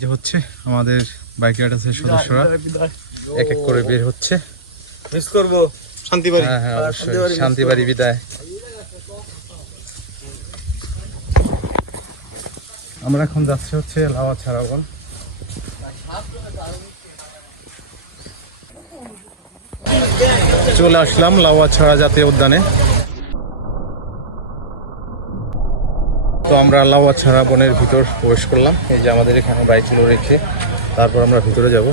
যে হচ্ছে আমাদের বাইক রাইডার্সের সদস্যরা এক এক করে বের হচ্ছে। মিস করব। শান্তিবাড়ি হ্যাঁ হ্যাঁ অবশ্যই। শান্তিবাড়ি বিদায়। আমরা এখন যাচ্ছি হচ্ছে লাওয়া ছাড়াবন চলে আসলাম লাওয়া ছড়া জাতীয় উদ্যানে। তো আমরা লাওয়া ছাড়া বনের ভিতর প্রবেশ করলাম। এই যে আমাদের এখানে বাইকগুলো রেখে তারপর আমরা ভিতরে যাব।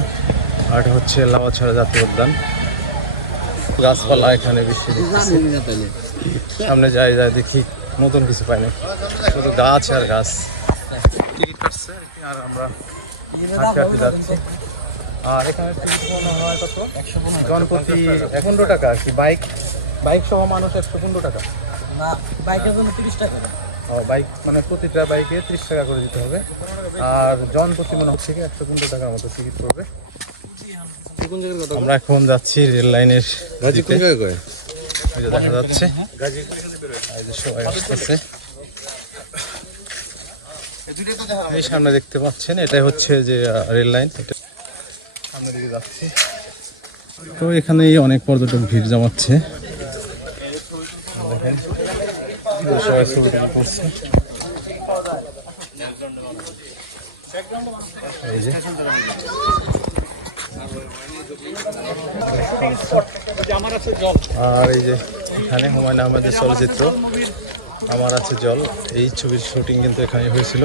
আর এটা হচ্ছে লাওয়া ছাড়া জাতীয় উদ্যান। গাছপালা এখানে বেশি সামনে যাই যাই দেখি নতুন কিছু পাই না শুধু গাছ আর গাছ। টিকিট কাটছে আর আমরা হাঁটতে আর এখানে টিকিট মনে পনেরো টাকা আর কি। বাইক বাইক সহ মানুষ একশো পনেরো টাকা। না, বাইকের জন্য তিরিশ টাকা। বাইক মানে প্রতিটা বাইকে ত্রিশ টাকা করে দিতে হবে। আর জন প্রতি মনে হচ্ছে কি একশো পনেরো টাকার মতো টিকিট পড়বে। আমরা এখন যাচ্ছি রেল লাইনের দেখা যাচ্ছে। এই সামনে দেখতে পাচ্ছেন এটাই হচ্ছে যে রেল লাইন সামনের দিকে যাচ্ছি। তো এখানেই অনেক পর্যটক ভিড় জমাচ্ছে। আর এই যে এখানে হুমায়ুন আহমেদের চলচ্চিত্র, আমার আছে জল। এই ছবির শুটিং কিন্তু এখানে হয়েছিল।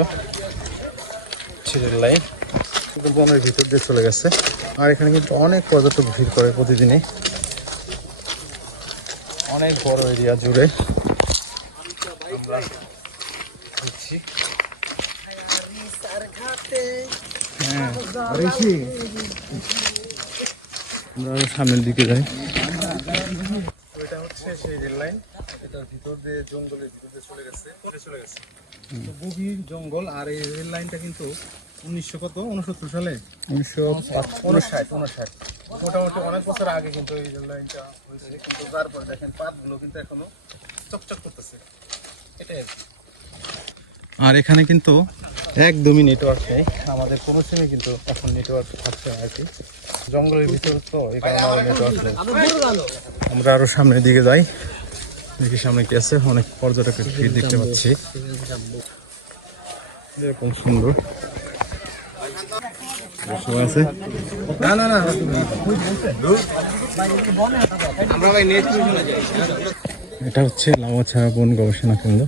লাইন বনের ভিতর দিয়ে চলে গেছে। আর এখানে কিন্তু অনেক পর্যটক ভিড় করে প্রতিদিনই। অনেক বড় এরিয়া জুড়ে আমরা দেখছি হ্যাঁ আমরা সামনের দিকে যাই। এটা হচ্ছে সেই রেল লাইন। এটার ভিতর দিয়ে জঙ্গলের ভিতর দিয়ে চলে গেছে চলে গেছে। তো গভীর জঙ্গল আর এই রেল লাইনটা কিন্তু উনিশশো কত? উনসত্তর সালে? উনিশশো উনষাট উনষাট। মোটামুটি অনেক বছর আগে কিন্তু এই লাইনটা হয়েছে কিন্তু তারপর দেখেন পাতগুলো কিন্তু এখনও চকচক করতেছে। এটাই আর এখানে কিন্তু একদমই নেটওয়ার্ক নেই। আমাদের কোনো সিমে কিন্তু এখন নেটওয়ার্ক থাকছে না আর কি। জঙ্গলের ভিতর তো এই কারণে নেটওয়ার্ক নেই। আমরা আরও সামনের দিকে যাই। দেখি সামনে কি আছে। অনেক পর্যটকের ভিড় দেখতে পাচ্ছি। এরকম সুন্দর। সবাই আছে। না না না। আমরা ভাই নেট এটা হচ্ছে লামাছাড়া বন গবেষণা কেন্দ্র।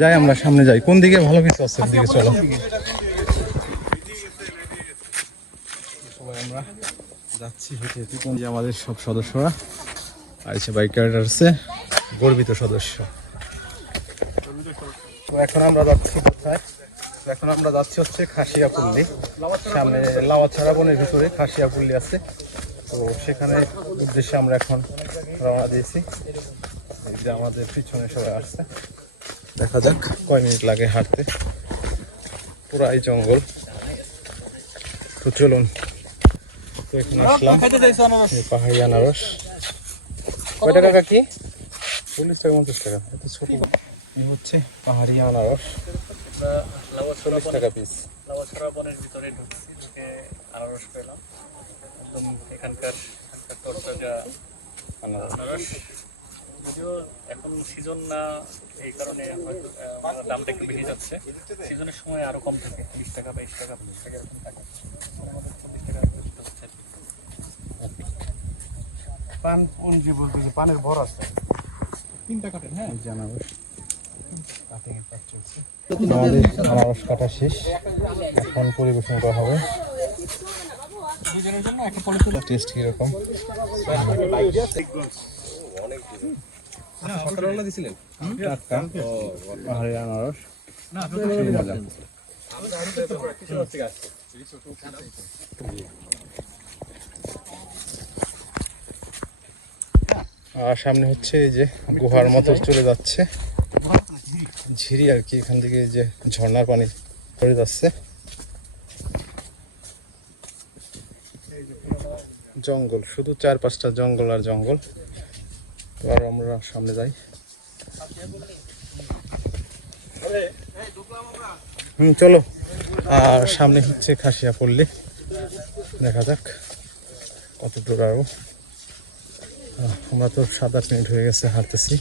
যাই আমরা সামনে যাই। কোন দিকে? ভালো কিছু আছে দিকে চলো। সবাই আমরা যাচ্ছি হেঁটে হেঁটে। কোন যে আমাদের সব সদস্যরা? আছে বাইক আছে গর্বিত সদস্য। তো এখন আমরা যাচ্ছি কোথায়? এখন আমরা যাচ্ছি হচ্ছে খাসিয়া খাসিয়াপল্লি। সামনে লাওয়াছাড়া বনের ভিতরে খাসিয়া খাসিয়াপল্লি আছে। তো সেখানে উদ্দেশ্যে আমরা এখন রওনা দিয়েছি। এই যে আমাদের পিছনে সবাই আসছে। দেখা যাক কয় মিনিট লাগে হাঁটতে। পুরাই জঙ্গল। তো চলুন। তো এখানে আসলাম। পাহাড়ি আনারস। কয় টাকা কাকি চল্লিশ টাকা পঞ্চাশ টাকা। ছোট। এই হচ্ছে পাহাড়ি আনারস। চল্লিশ টাকা পিস বনের ভিতরে ঢুকছি ঢুকে আনারস পেলাম। একদম এখানকার তরতাজা আনারস। আনারস। যদিও এখন সিজন না এই কারণে দামটা একটু বেড়ে যাচ্ছে। সিজনের সময় আরও কম থাকে বিশ টাকা বাইশ টাকা পঁচিশ টাকা এরকম থাকে। টাকা পান কোন যে পানের ভর আছে। তিনটা কাটেন হ্যাঁ? এই আনারস কাটা শেষ। এখন পরিবেশন করা হবে। টেস্ট কীরকম? আর সামনে হচ্ছে এই যে গুহার মতো চলে যাচ্ছে। ঝিরি আর কি, এখান থেকে যে ঝর্ণার পানি পড়ে যাচ্ছে। জঙ্গল, শুধু চার পাঁচটা জঙ্গল আর জঙ্গল। এবার আমরা সামনে যাই। হুম, চলো। আর সামনে হচ্ছে খাসিয়া পল্লী। দেখা যাক কত দূর আরও আমরা তো সাত আট মিনিট হয়ে গেছে, হাঁটতেছি।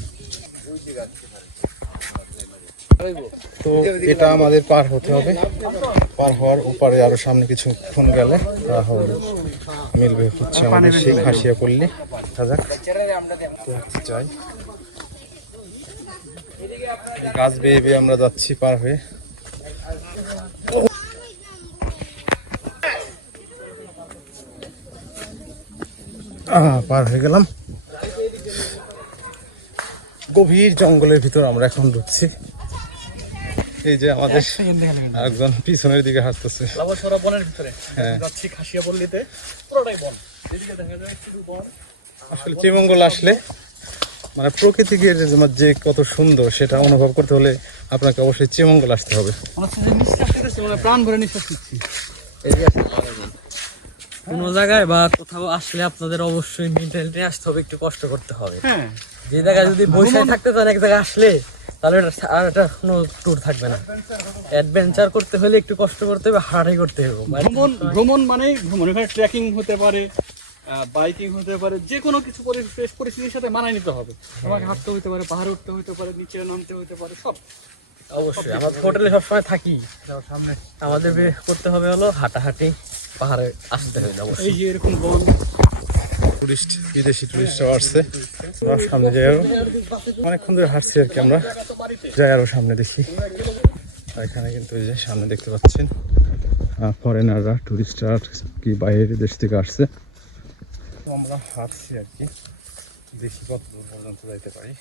তো এটা আমাদের পার হতে হবে। পার হওয়ার উপরে আরও সামনে কিছুক্ষণ গেলে তাহলে মিলবে হচ্ছে আমাদের সেই পল্লী যাক। যাই। গাছ বেয়ে বেয়ে আমরা যাচ্ছি পার হয়ে। পার হয়ে গেলাম। গভীর জঙ্গলের ভিতর আমরা এখন ঢুকছি। এই যে আমাদের একজন পিছনের দিকে হাসতেছে লাভাছড়া বনের ভিতরে। হ্যাঁ। যাচ্ছি খাসিয়া পল্লীতে পুরোটাই বন। এদিকে দেখা যায় শুধু বন। আসলে শ্রীমঙ্গল আসলে মানে প্রকৃতিকে যে যে- কত সুন্দর সেটা অনুভব করতে হলে আপনাকে অবশ্যই শ্রীমঙ্গল আসতে হবে। মনে হচ্ছে যে নিঃশ্বাস নিতেছি মানে প্রাণ ভরে নিঃশ্বাস নিচ্ছি। কোনো জায়গায় বা কোথাও আসলে আপনাদের অবশ্যই মেন্টালিটি আসতে হবে একটু কষ্ট করতে হবে। হ্যাঁ। যে জায়গায় যদি বসে থাকতে চান এক জায়গায় আসলে তাহলে আর এটা কোনো ট্যুর থাকবে না। অ্যাডভেঞ্চার করতে হলে একটু কষ্ট করতে হবে হার্ডই করতে হবে। ভ্রমণ ভ্রমণ মানে ভ্রমণ। এখানে ট্রেকিং হতে পারে বাইকিং হতে পারে যে কোনো কিছু পরিস্থিতির সাথে মানায় নিতে হবে। আমাকে হাঁটতে হতে পারে পাহাড়ে উঠতে হতে পারে নিচে নামতে হতে পারে সব। অবশ্যই আমরা হোটেলে সবসময় থাকি। আমাদের বে- করতে হবে হলো হাঁটাহাঁটি পাহাড়ে আসতে হবে অবশ্যই। এই যে এরকম বন। টুরিস্ট বিদেশি টুরিস্টরাও আসছে আমরা সামনে যাই আরও। অনেকক্ষণ ধরে হাঁটছি আর কি আমরা। যাই আরও সামনে দেখি। এখানে কিন্তু এই যে সামনে দেখতে পাচ্ছেন ফরেনাররা টুরিস্টরা কি বাইরের দেশ থেকে আসছে। তো আমরা হাঁটছি আর কি। দেখি কত দূর পর্যন্ত যাইতে পারি।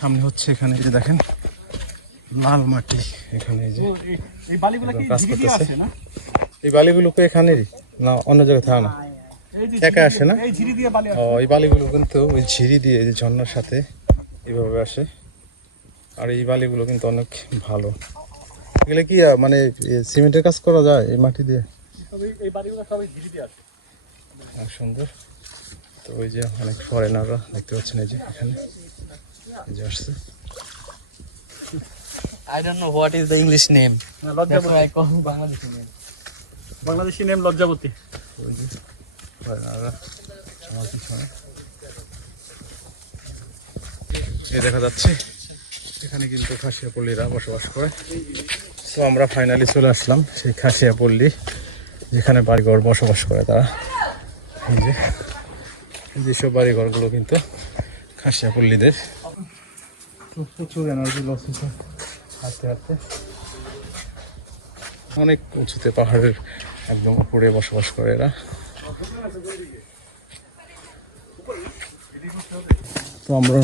সামনে হচ্ছে এখানে যে দেখেন লাল মাটি এখানে যে। এই বালিগুলো কি করতেছে। আসে না? এই বালিগুলো কি এখানেরই না অন্য জায়গায় থাকে না। একা আসে না? এই ঝিরি দিয়ে বালি আসে। ও, এই বালিগুলো কিন্তু ওই ঝিরি দিয়ে যে ঝর্ণার সাথে এইভাবে আসে। আর এই বালিগুলো কিন্তু অনেক ভালো। এগুলো কি মানে সিমেন্টের কাজ করা যায় এই মাটি দিয়ে? এই বালিগুলো সবই ঝিরি দিয়ে আসে। সুন্দর। তো ওই যে অনেক ফরেনাররা দেখতে পাচ্ছেন এই যে এখানে। আসছে। I don't know what is the English name lajjaboti. I call Bangladeshi name Bangladeshi name lajjaboti. ওই যে আমার পিছনে এই দেখা যাচ্ছে এখানে কিন্তু খাসিয়াপল্লীরা বসবাস করে। তো আমরা ফাইনালি চলে আসলাম সেই খাসিয়াপল্লী যেখানে বাড়িঘর বসবাস করে তারা। এই যে যেসব বাড়িঘরগুলো কিন্তু খাসিয়াপল্লীদের। তো প্রচুর এনার্জি হাঁটতে হাঁটতে। অনেক উঁচুতে পাহাড়ের একদম উপরে বসবাস করে এরা। তো আমরা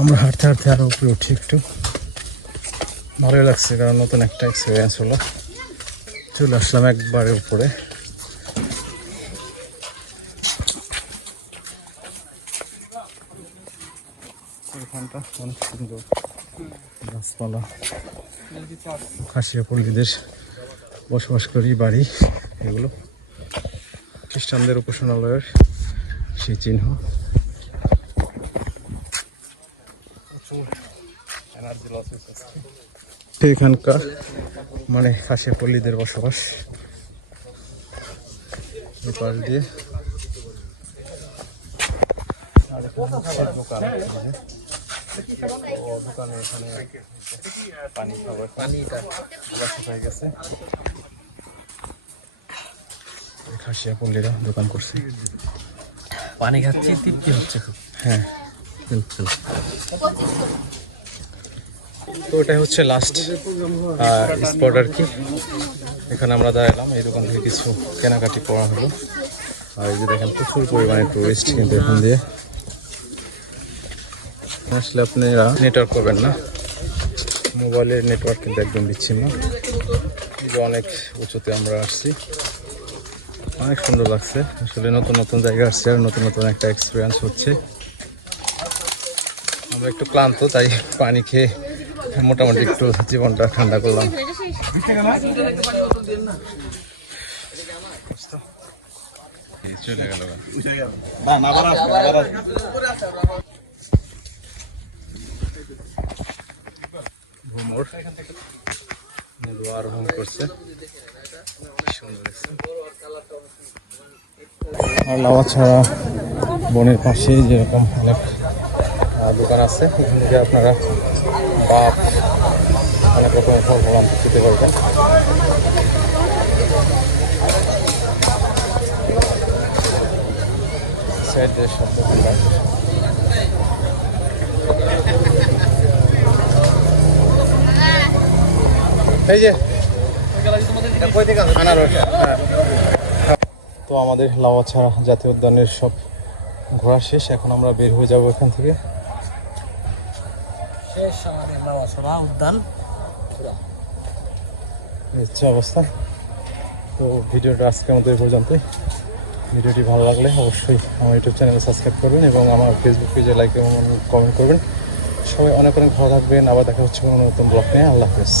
আমরা হাঁটতে হাঁটতে আরও উপরে উঠি একটু। ভালোই লাগছে, কারণ নতুন একটা এক্সপিরিয়েন্স হলো। চলে আসলাম একবারে উপরে। এখানটা অনেক সুন্দর গাছপালা, খাসিয়া পল্লীদের বসবাস করি, বাড়ি, এগুলো। খ্রিস্টানদের উপাসনালয়ের সেই চিহ্ন। এখানকার মানে খাসিয়া পল্লীদের বসবাস। পাশ দিয়ে। দোকান। দোকানে করছে পানি খাচ্ছি তৃপ্তি হচ্ছে হ্যাঁ তো ওটাই হচ্ছে লাস্ট স্পট আর কি। এখানে আমরা দাঁড়ালাম, এই দোকান থেকে কিছু কেনাকাটি করা হলো। আর এই যে দেখেন, প্রচুর পরিমাণে টুরিস্ট কিন্তু এখান দিয়ে আসলে আপনারা নেটওয়ার্ক করবেন না। মোবাইলের নেটওয়ার্ক কিন্তু একদম বিচ্ছিন্ন। অনেক উঁচুতে আমরা আসছি। অনেক সুন্দর লাগছে। আসলে নতুন নতুন জায়গা আসছে আর নতুন নতুন একটা এক্সপিরিয়েন্স হচ্ছে। আমরা একটু ক্লান্ত তাই পানি খেয়ে মোটামুটি একটু জীবনটা ঠান্ডা করলাম। চলে গেল না না আবার আসবে আবার আসবে মধু আরোহণ করছে। আর ছাড়া বনের পাশে যেরকম অনেক দোকান আছে। এখান থেকে আপনারা বাপ অনেক রকমের ফল ফল খেতে পারবেন। সাইডে সব এই যে। হ্যাঁ। তো আমাদের লাওয়াছাড়া জাতীয় উদ্যানের সব ঘোরা শেষ এখন আমরা বের হয়ে যাব এখান থেকে। শেষ আমাদের লাওয়াছড়া উদ্যান। হচ্ছে অবস্থা। তো ভিডিওটা আজকে আমাদের পর্যন্তই। ভিডিওটি ভালো লাগলে অবশ্যই আমার ইউটিউব চ্যানেলে সাবস্ক্রাইব করবেন এবং আমার ফেসবুক পেজে লাইক এবং কমেন্ট করবেন। সবাই অনেক অনেক ভালো থাকবেন। আবার দেখা হচ্ছে কোনো নতুন ব্লগ নিয়ে। আল্লাহ হাফেজ।